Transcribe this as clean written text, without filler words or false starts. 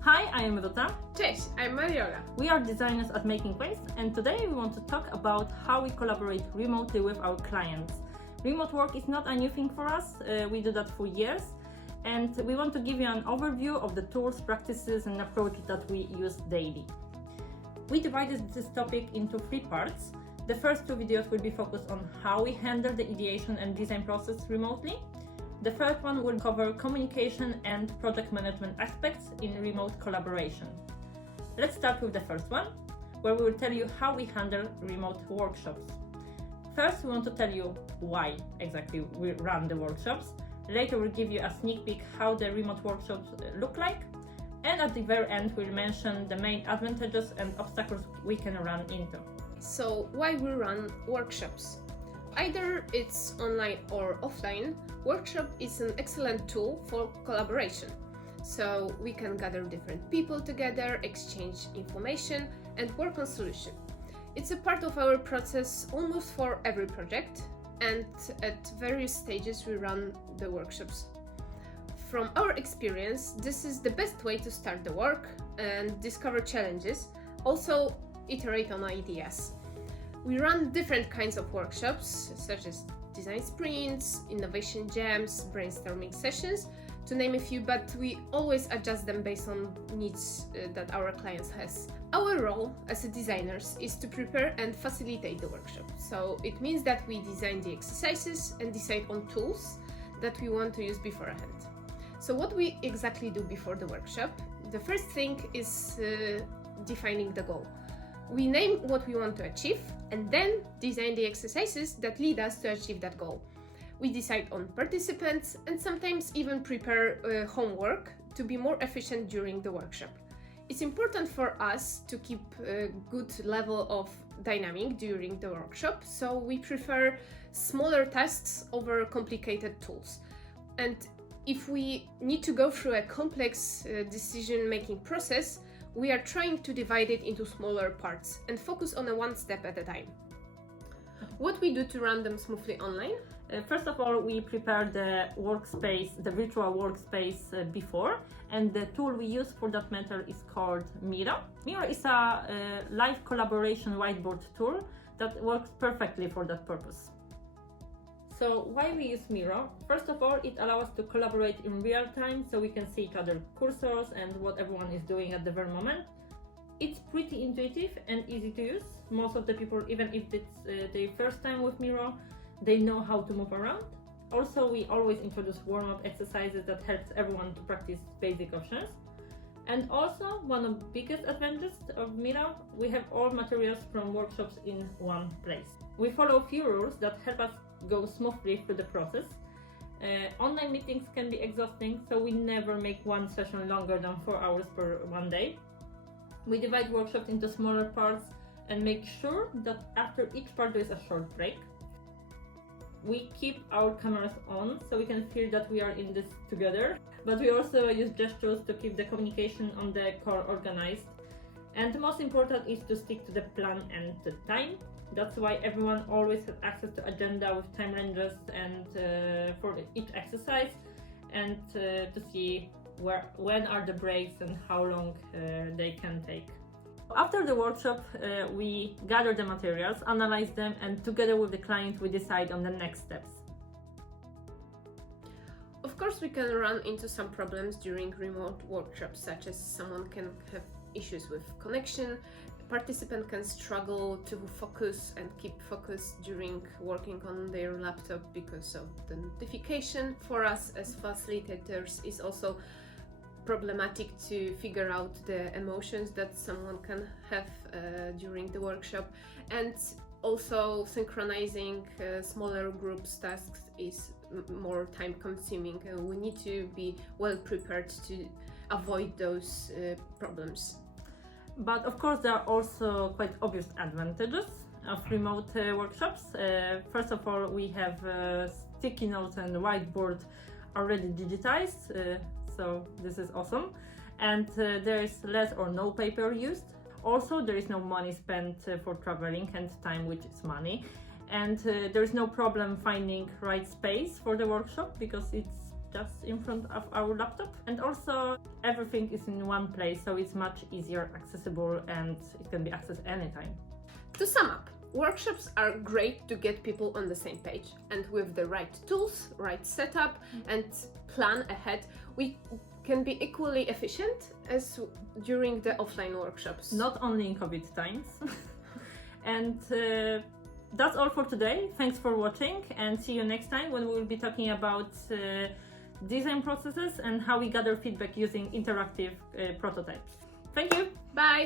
Hi, I am Ruta. Cześć, I'm Mariola. We are designers at Making Waves, and today we want to talk about how we collaborate remotely with our clients. Remote work is not a new thing for us, we do that for years, and we want to give you an overview of the tools, practices and approaches that we use daily. We divided this topic into 3 parts. The first 2 videos will be focused on how we handle the ideation and design process remotely. The third one will cover communication and project management aspects in remote collaboration. Let's start with the first one, where we will tell you how we handle remote workshops. First, we want to tell you why exactly we run the workshops. Later, we'll give you a sneak peek how the remote workshops look like. And at the very end, we'll mention the main advantages and obstacles we can run into. So, why we run workshops? Either it's online or offline, workshop is an excellent tool for collaboration. So we can gather different people together, exchange information, and work on solution. It's a part of our process almost for every project, and at various stages we run the workshops. From our experience, this is the best way to start the work and discover challenges, also iterate on ideas. We run different kinds of workshops, such as design sprints, innovation jams, brainstorming sessions, to name a few, but we always adjust them based on needs that our clients has. Our role as a designers is to prepare and facilitate the workshop. So it means that we design the exercises and decide on tools that we want to use beforehand. So what we exactly do before the workshop? The first thing is defining the goal. We name what we want to achieve and then design the exercises that lead us to achieve that goal. We decide on participants and sometimes even prepare homework to be more efficient during the workshop. It's important for us to keep a good level of dynamic during the workshop, so we prefer smaller tasks over complicated tools. And if we need to go through a complex decision-making process, we are trying to divide it into smaller parts and focus on one step at a time. What we do to run them smoothly online? First of all, we prepare the workspace, the virtual workspace before, and the tool we use for that matter is called Miro. Miro is a live collaboration whiteboard tool that works perfectly for that purpose. So why we use Miro? First of all, it allows us to collaborate in real time, so we can see each other's cursors and what everyone is doing at the very moment. It's pretty intuitive and easy to use. Most of the people, even if it's their first time with Miro, they know how to move around. Also, we always introduce warm-up exercises that helps everyone to practice basic options. And also, one of the biggest advantages of Miro, we have all materials from workshops in one place. We follow a few rules that help us go smoothly through the process. Online meetings can be exhausting, so we never make one session longer than 4 hours per one day. We divide workshops into smaller parts and make sure that after each part there is a short break. We keep our cameras on so we can feel that we are in this together, but we also use gestures to keep the communication on the call organized. And the most important is to stick to the plan and the time. That's why everyone always has access to agenda with time ranges and for each exercise, and to see when are the breaks and how long they can take. After the workshop, we gather the materials, analyze them, and together with the client we decide on the next steps. Of course, we can run into some problems during remote workshops, such as someone can have issues with connection, participant can struggle to focus and keep focus during working on their laptop because of the notification. For us as facilitators, is also problematic to figure out the emotions that someone can have during the workshop, and also synchronizing smaller groups tasks is more time consuming, and we need to be well prepared to avoid those problems. But of course there are also quite obvious advantages of remote workshops. First of all, we have sticky notes and whiteboard already digitized, so this is awesome. And there is less or no paper used. Also, there is no money spent for traveling and time, which is money. And there is no problem finding right space for the workshop because it's just in front of our laptop. And also everything is in one place, so it's much easier accessible and it can be accessed anytime. To sum up, workshops are great to get people on the same page, and with the right tools, right setup, and plan ahead, we can be equally efficient as during the offline workshops. Not only in COVID times. And that's all for today. Thanks for watching, and see you next time when we will be talking about design processes and how we gather feedback using interactive prototypes. Thank you. Bye!